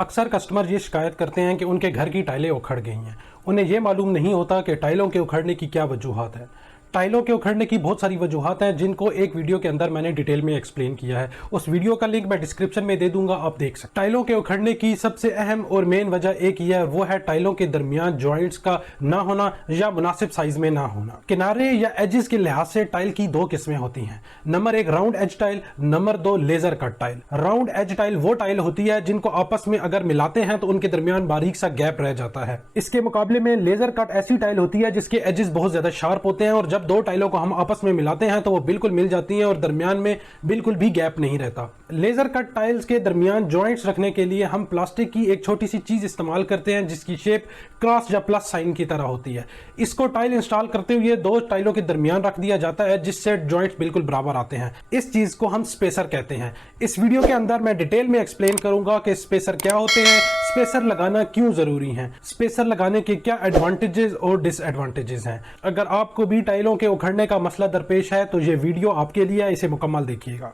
अक्सर कस्टमर ये शिकायत करते हैं कि उनके घर की टाइलें उखड़ गई हैं। उन्हें ये मालूम नहीं होता कि टाइलों के उखड़ने की क्या वजूहात है। टाइलों के उखड़ने की बहुत सारी वजूहात हैं जिनको एक वीडियो के अंदर मैंने डिटेल में एक्सप्लेन किया है। उस वीडियो का लिंक मैं डिस्क्रिप्शन में दे दूंगा, आप देख सकते हैं। टाइलों के उखड़ने की सबसे अहम और मेन वजह एक ही है, वो है टाइलों के दरमियान जॉइंट्स का ना होना या मुनासिब साइज में ना होना। किनारे या एजेस के लिहाज से टाइल की दो किस्में होती हैं। Number 1 round edge tile, number 2 laser cut tile. Round edge tile वो टाइल होती है जिनको आपस में अगर मिलाते हैं तो उनके दरमियान बारीक सा गैप रह जाता है। इसके मुकाबले में लेजर कट ऐसी टाइल होती है जिसके एजेस बहुत ज्यादा शार्प होते हैं और जब दो टाइलों को हम आपस में मिलाते हैं तो वो बिल्कुल मिल जाती हैं और दरमियान में बिल्कुल भी गैप नहीं रहता। लेजर कट टाइल्स के दरमियान जॉइंट्स रखने के लिए हम प्लास्टिक की एक छोटी सी चीज इस्तेमाल करते हैं जिसकी शेप क्रॉस या प्लस साइन की तरह होती है। इसको टाइल इंस्टॉल करते हुए दो टाइलों के दरमियान रख दिया जाता है जिससे जॉइंट्स बिल्कुल बराबर आते हैं। इस चीज को हम स्पेसर कहते हैं। इस वीडियो के अंदर मैं डिटेल में एक्सप्लेन करूंगा कि स्पेसर क्या होते हैं, स्पेसर लगाना क्यों जरूरी है, स्पेसर लगाने के क्या एडवांटेजेस और डिसएडवांटेजेस हैं। अगर आपको भी टाइलों के उखड़ने का मसला दरपेश है तो ये वीडियो आपके लिए है, इसे मुकम्मल देखिएगा।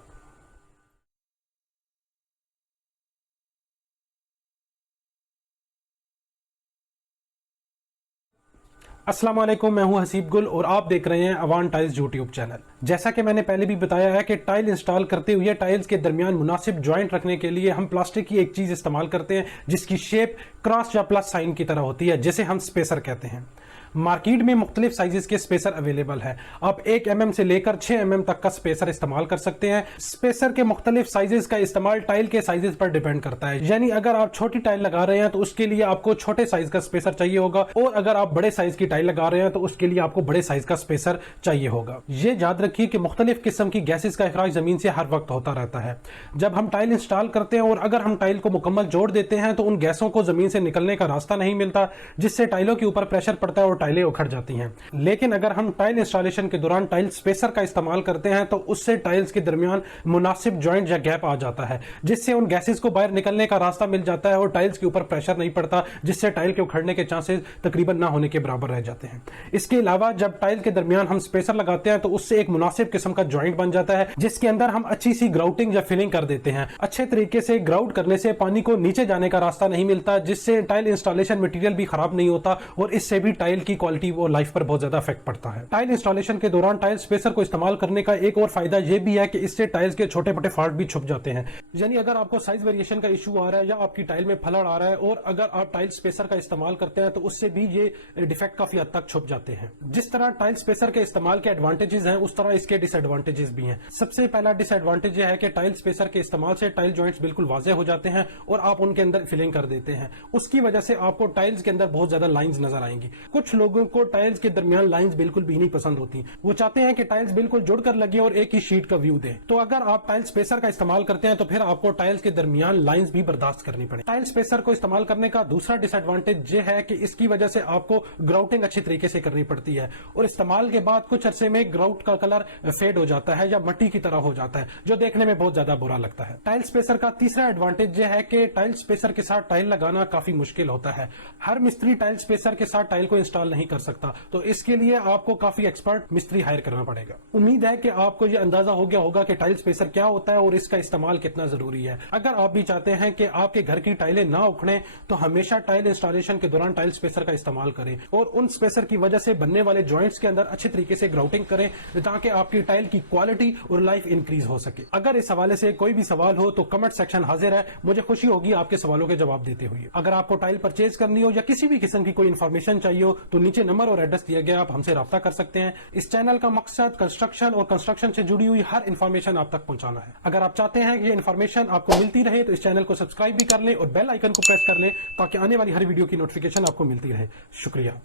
अस्सलाम वालेकुम, मैं हूं हसीब गुल और आप देख रहे हैं अवान टाइल्स यूट्यूब चैनल। जैसा कि मैंने पहले भी बताया है कि टाइल इंस्टॉल करते हुए टाइल्स के दरमियान मुनासिब जॉइंट रखने के लिए हम प्लास्टिक की एक चीज इस्तेमाल करते हैं जिसकी शेप क्रॉस या प्लस साइन की तरह होती है, जिसे हम स्पेसर कहते हैं। मार्केट में मुख्तलिफ साइजेस के स्पेसर अवेलेबल है। आप 1 mm से लेकर 6 mm तक का स्पेसर इस्तेमाल कर सकते हैं। स्पेसर के मुख्तलिफ साइजेस का इस्तेमाल टाइल के साइजेस पर डिपेंड करता है। यानी अगर आप छोटी टाइल लगा रहे हैं तो उसके लिए आपको छोटे साइज का स्पेसर चाहिए होगा और अगर आप बड़े साइज की टाइल लगा रहे हैं तो उसके लिए आपको बड़े साइज का स्पेसर चाहिए होगा। ये याद रखिए कि मुख्तलिफ किस्म की गैसेस का इखराज जमीन से हर वक्त होता रहता है। जब हम टाइल इंस्टॉल करते हैं और अगर हम टाइल को मुकम्मल जोड़ देते हैं तो उन गैसों को जमीन से निकलने का रास्ता नहीं मिलता, जिससे टाइलों के ऊपर प्रेशर पड़ता है और टाइलें उखड़ जाती हैं। लेकिन अगर हम टाइल इंस्टॉलेशन के दौरान टाइल स्पेसर का इस्तेमाल करते हैं तो उससे टाइल्स के दरमियान मुनासिब जॉइंट या गैप आ जाता है, जिससे उन गैसेस को बाहर निकलने का रास्ता मिल जाता है और टाइल्स के ऊपर प्रेशर नहीं पड़ता, जिससे टाइल के उखड़ने के चांसेस तकरीबन ना होने के बराबर रह जाते हैं। इसके अलावा जब टाइल के दरमियान हम स्पेसर लगाते हैं तो उससे एक मुनासिब किस्म का जॉइंट बन जाता है जिसके अंदर हम अच्छी सी ग्राउटिंग या फिलिंग कर देते हैं। अच्छे तरीके से ग्राउट करने से पानी को नीचे जाने का रास्ता नहीं मिलता, जिससे टाइल इंस्टॉलेशन मटेरियल भी खराब नहीं होता और इससे भी टाइल की क्वालिटी और लाइफ पर बहुत ज्यादा इफेक्ट पड़ता है। टाइल इंस्टॉलेशन के दौरान टाइल स्पेसर को इस्तेमाल करने का एक और फायदा यह भी है कि इससे टाइल्स के छोटे मोटे फॉल्ट भी छुप जाते हैं। यानी अगर आपको साइज वेरिएशन का इशू आ रहा है या आपकी टाइल में फलड़ आ रहा है और अगर आप टाइल स्पेसर का इस्तेमाल करते हैं तो उससे भी ये डिफेक्ट काफी हद तक छुप जाते हैं। जिस तरह टाइल स्पेसर के इस्तेमाल के एडवांटेजेस हैं उस तरह इसके डिसएडवांटेजेस भी हैं। सबसे पहला डिसएडवांटेज यह है कि टाइल स्पेसर के इस्तेमाल से टाइल जॉइंट्स बिल्कुल वाज़ेह हो जाते हैं और आप उनके अंदर फिलिंग कर देते हैं। उसकी वजह से आपको टाइल्स के अंदर बहुत ज्यादा लाइंस नजर आएंगी। कुछ लोगों को टाइल्स के दरमियान लाइंस बिल्कुल भी नहीं पसंद होती। वो चाहते हैं कि टाइल्स बिल्कुल जुड़कर लगे और एक ही शीट का व्यू दे। तो अगर आप टाइल स्पेसर का इस्तेमाल करते हैं तो फिर आपको टाइल्स के दरमियान लाइंस भी बर्दाश्त करनी पड़े। टाइल स्पेसर को इस्तेमाल करने का दूसरा डिसएडवांटेज ये है कि इसकी वजह से आपको ग्राउटिंग अच्छी तरीके से करनी पड़ती है और इस्तेमाल के बाद कुछ अरसे में ग्राउट का कलर फेड हो जाता है या मट्टी की तरह हो जाता है, जो देखने में बहुत ज्यादा बुरा लगता है। टाइल स्पेसर का तीसरा एडवांटेज यह है कि टाइल स्पेसर के साथ टाइल लगाना काफी मुश्किल होता है। हर मिस्त्री टाइल स्पेसर के साथ टाइल को इंस्टॉल नहीं कर सकता, तो इसके लिए आपको काफी एक्सपर्ट मिस्त्री हायर करना पड़ेगा। उम्मीद है कि आपको यह अंदाजा हो गया होगा कि टाइल स्पेसर क्या होता है और इसका इस्तेमाल कितना जरूरी है। अगर आप भी चाहते हैं कि आपके घर की टाइलें ना उखड़े तो हमेशा टाइल इंस्टॉलेशन के दौरान टाइल स्पेसर का इस्तेमाल करें और उन स्पेसर की वजह से बनने वाले जॉइंट्स के अंदर अच्छे तरीके से ग्राउटिंग करें ताकि आपकी टाइल की क्वालिटी और लाइफ इंक्रीज हो सके। अगर इस हवाले से कोई भी सवाल हो तो कमेंट सेक्शन हाजिर है, मुझे खुशी होगी आपके सवालों के जवाब देते हुए। अगर आपको टाइल परचेज करनी हो या किसी भी किस्म की कोई इन्फॉर्मेशन चाहिए हो तो नीचे नंबर और एड्रेस दिया गया, आप हमसे राब्ता कर सकते हैं। इस चैनल का मकसद कंस्ट्रक्शन और कंस्ट्रक्शन से जुड़ी हुई हर इन्फॉर्मेशन आप तक पहुंचाना है। अगर आप चाहते हैं कि ये इन्फॉर्मेशन आपको मिलती रहे तो इस चैनल को सब्सक्राइब भी कर लें और बेल आइकन को प्रेस कर लें ताकि आने वाली हर वीडियो की नोटिफिकेशन आपको मिलती रहे। शुक्रिया।